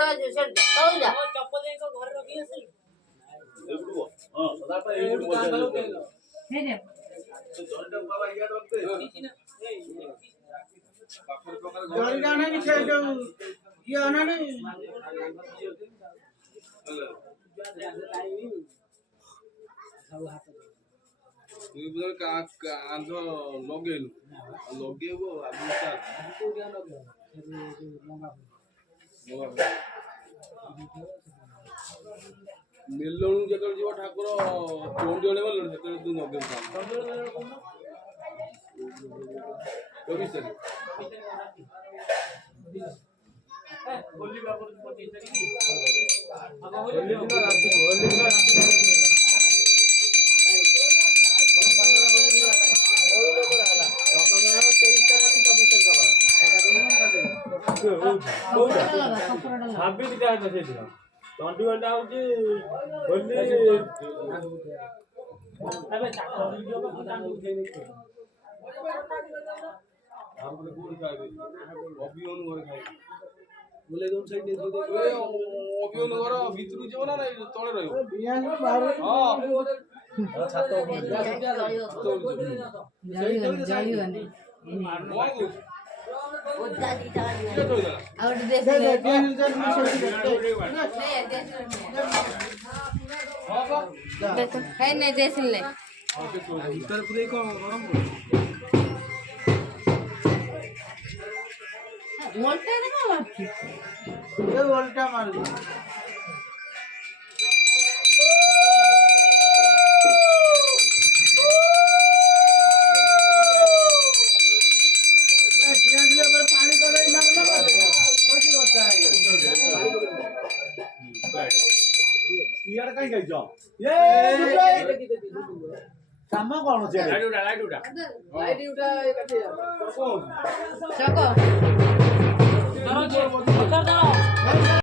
ବଡ ଅଛି ସେଠି ତଳୁ ଯା ଚପଲ ଯାଇକ ଘରେ ରଖି ଆସିଲି ହଁ ସଦାଟା ଏଇଠୁ ବସେଇ ହେ ରେ ଜଣଟା ବାବା ଇଆଡ ରଖତେ ଜରି ଜାଣେ କି ସେ ଯୋଉ ଇଏ ଅନାନି তুই বুঝার কাঁধ লগেইলু লগেইব আগুনটা ମିଲଣୁ ଯେତେବେଳେ ଯିବ ଠାକୁର ଚଣ୍ଡୀ ବେଳେ ଗଲଣି ସେତେବେଳେ ତୁ ନଗେଇବୁ ଚବିଶ ତାରିଖ ଚଣ୍ଡିଗଡ଼ ହଉଛି ହୋଲି ଅଭିମନ୍ୟୁ ଘର ଭିତରକୁ ଯିବ ନା ନାଇଁ ତଳେ ରହିବ ଓଲଟା ମାରୁଛି ଇଆଡେ କାଇଁ ଯାଇଛ କାମ କଣ ଅଛି ଚକ